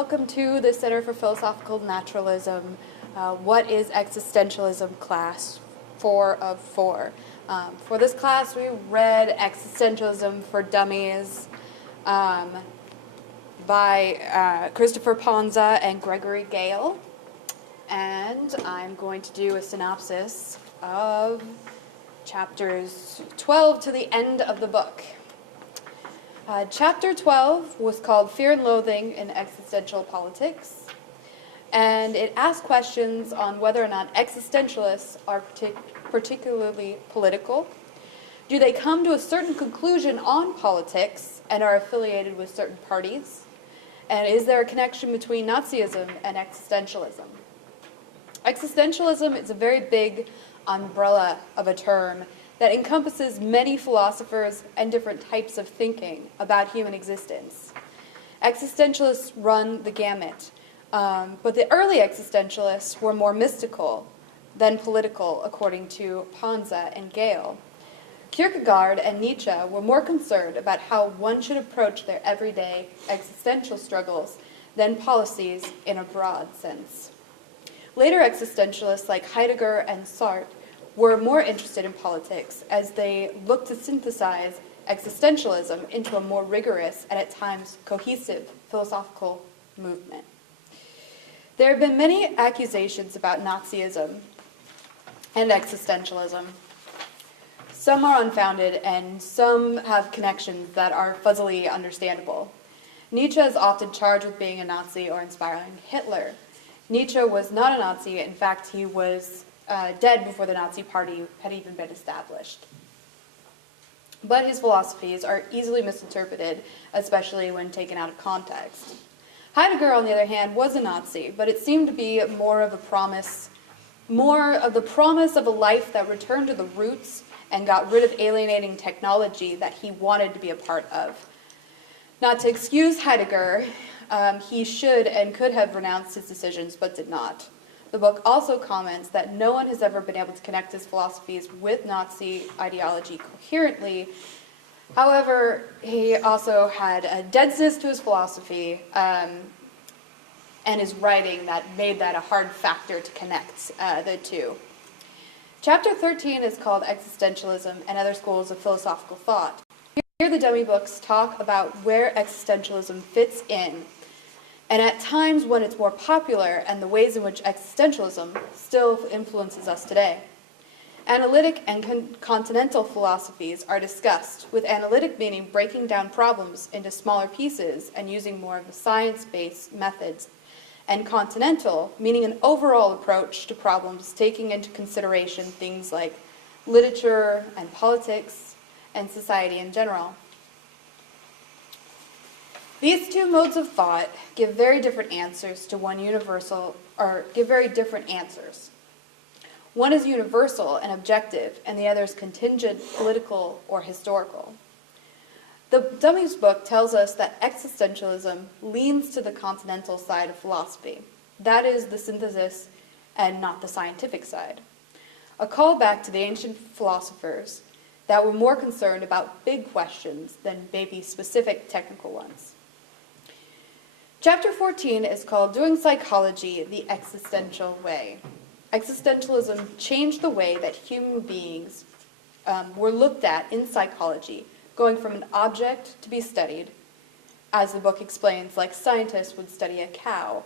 welcome to the Center for Philosophical Naturalism. What is Existentialism class 4 of 4? For this class, we read Existentialism for Dummies by Christopher Ponza and Gregory Gale. And I'm going to do a synopsis of chapters 12 to the end of the book. Chapter 12 was called Fear and Loathing in Existential Politics, and it asked questions on whether or not existentialists are particularly political. Do they come to a certain conclusion on politics and are affiliated with certain parties? And is there a connection between Nazism and existentialism? Existentialism is a very big umbrella of a term that encompasses many philosophers and different types of thinking about human existence. Existentialists run the gamut, but the early existentialists were more mystical than political, according to Ponza and Gale. Kierkegaard and Nietzsche were more concerned about how one should approach their everyday existential struggles than policies in a broad sense. Later existentialists like Heidegger and Sartre were more interested in politics as they looked to synthesize existentialism into a more rigorous and at times cohesive philosophical movement. There have been many accusations about Nazism and existentialism. Some are unfounded and some have connections that are fuzzily understandable. Nietzsche is often charged with being a Nazi or inspiring Hitler. Nietzsche was not a Nazi. In fact, he was dead before the Nazi Party had even been established. But his philosophies are easily misinterpreted, especially when taken out of context. Heidegger, on the other hand, was a Nazi, but it seemed to be more of the promise of a life that returned to the roots and got rid of alienating technology that he wanted to be a part of. Not to excuse Heidegger, he should and could have renounced his decisions, but did not. The book also comments that no one has ever been able to connect his philosophies with Nazi ideology coherently. However, he also had a denseness to his philosophy and his writing that made that a hard factor to connect the two. Chapter 13 is called Existentialism and Other Schools of Philosophical Thought. Here the dummy books talk about where existentialism fits in, and at times when it's more popular and the ways in which existentialism still influences us today. Analytic and continental philosophies are discussed, with analytic meaning breaking down problems into smaller pieces and using more of the science-based methods, and continental meaning an overall approach to problems taking into consideration things like literature and politics and society in general. These two modes of thought give very different answers to one universal, or give very different answers. One is universal and objective, and the other is contingent, political, or historical. The Dummies book tells us that existentialism leans to the continental side of philosophy. That is the synthesis and not the scientific side. A callback to the ancient philosophers that were more concerned about big questions than maybe specific technical ones. Chapter 14 is called Doing Psychology the Existential Way. Existentialism changed the way that human beings were looked at in psychology, going from an object to be studied, as the book explains, like scientists would study a cow.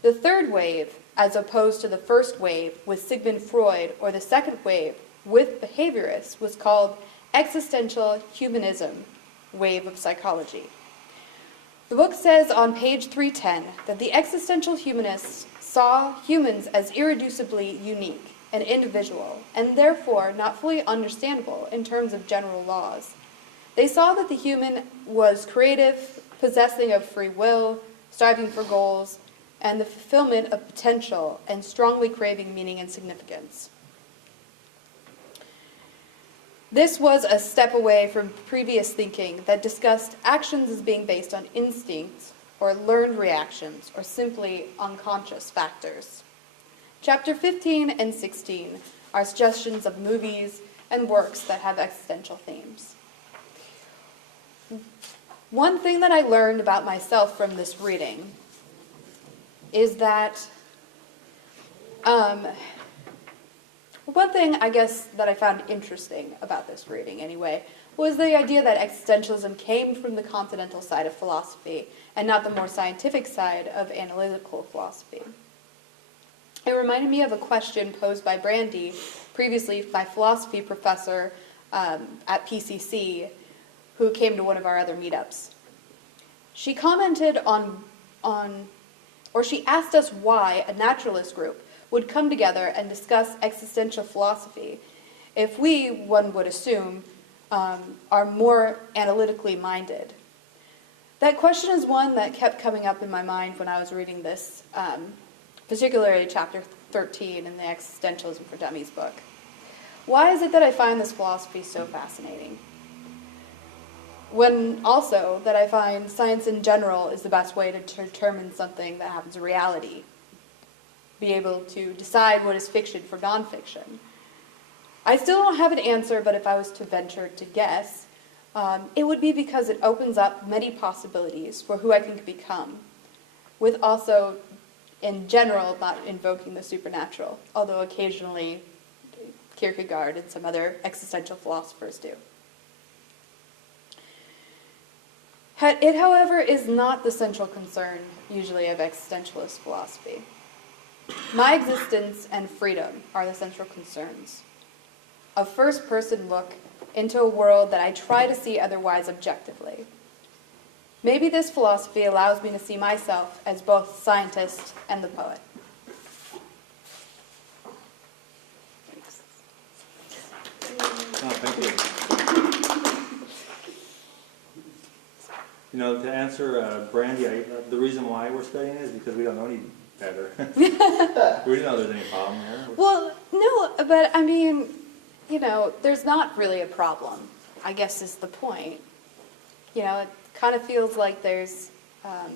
The third wave, as opposed to the first wave with Sigmund Freud, or the second wave with behaviorists, was called Existential Humanism, wave of psychology. The book says on page 310 that the existential humanists saw humans as irreducibly unique and individual, and therefore not fully understandable in terms of general laws. They saw that the human was creative, possessing of free will, striving for goals, and the fulfillment of potential, and strongly craving meaning and significance. This was a step away from previous thinking that discussed actions as being based on instincts or learned reactions or simply unconscious factors. Chapter 15 and 16 are suggestions of movies and works that have existential themes. One thing that I learned about myself from this reading is that one thing I guess that I found interesting about this reading anyway was the idea that existentialism came from the continental side of philosophy and not the more scientific side of analytical philosophy. It reminded me of a question posed by Brandy, previously my philosophy professor at PCC, who came to one of our other meetups. She commented or she asked us why a naturalist group would come together and discuss existential philosophy if we, one would assume, are more analytically minded. That question is one that kept coming up in my mind when I was reading this, particularly chapter 13 in the Existentialism for Dummies book. Why is it that I find this philosophy so fascinating? When also that I find science in general is the best way to determine something that happens in reality. Be able to decide what is fiction from nonfiction. I still don't have an answer, but if I was to venture to guess, it would be because it opens up many possibilities for who I can become, with also, in general, not invoking the supernatural, although occasionally Kierkegaard and some other existential philosophers do. It, however, is not the central concern, usually, of existentialist philosophy. My existence and freedom are the central concerns. A first-person look into a world that I try to see otherwise objectively. Maybe this philosophy allows me to see myself as both scientist and the poet. Thanks. Oh, thank you. You know, to answer Brandy, the reason why we're studying it is because we don't know any better. We didn't know there's any problem here. Well, no, but I mean, you know, there's not really a problem, I guess is the point. You know, it kind of feels like there's, I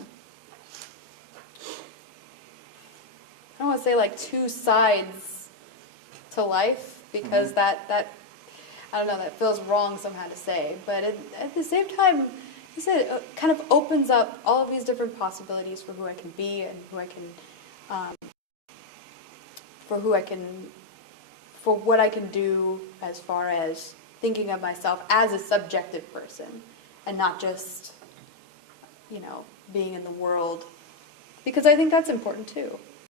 don't want to say like two sides to life, because that I don't know, that feels wrong somehow to say. But at the same time, he said it kind of opens up all of these different possibilities for who I can be and who I can, for what I can do as far as thinking of myself as a subjective person and not just, you know, being in the world. Because I think that's important too.